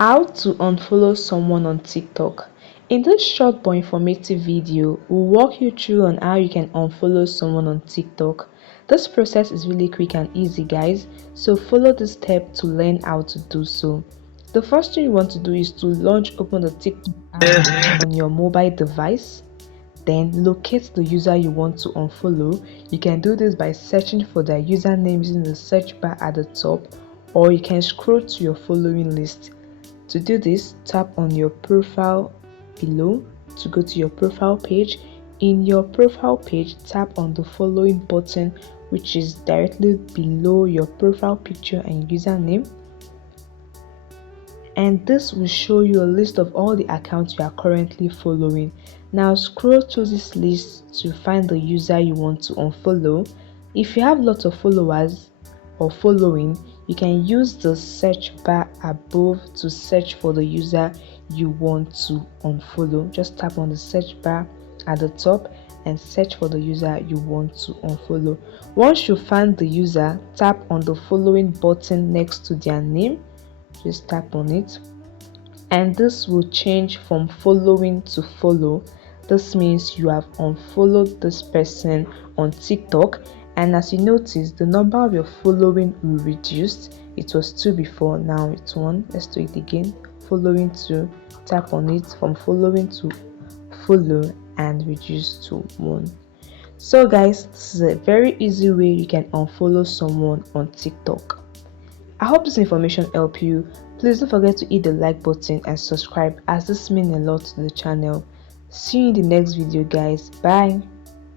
How to unfollow someone on TikTok. In this short but informative video, we'll walk you through on how you can unfollow someone on TikTok. This process is really quick and easy, guys, so follow this step to learn how to do so. The first thing you want to do is to open the TikTok app on your mobile device. Then locate the user you want to unfollow. You can do this by searching for their username using the search bar at the top, or you can scroll to your following list. To do this, tap on your profile below to go to your profile page. In your profile page, tap on the following button, which is directly below your profile picture and username. And this will show you a list of all the accounts you are currently following. Now scroll through this list to find the user you want to unfollow. If you have lots of followers or following, you can use the search bar above to search for the user you want to unfollow. Just tap on the search bar at the top and search for the user you want to unfollow. Once you find the user, tap on the following button next to their name. Just tap on it, and this will change from following to follow. This means you have unfollowed this person on TikTok, and as you notice, the number of your following will reduce. It was 2 before, now it's 1. Let's do it again. Following to, tap on it, from following to follow, and reduce to 1. So guys, this is a very easy way you can unfollow someone on TikTok. I hope this information helped you. Please don't forget to hit the like button and subscribe, as this means a lot to the channel. See you in the next video, guys. Bye.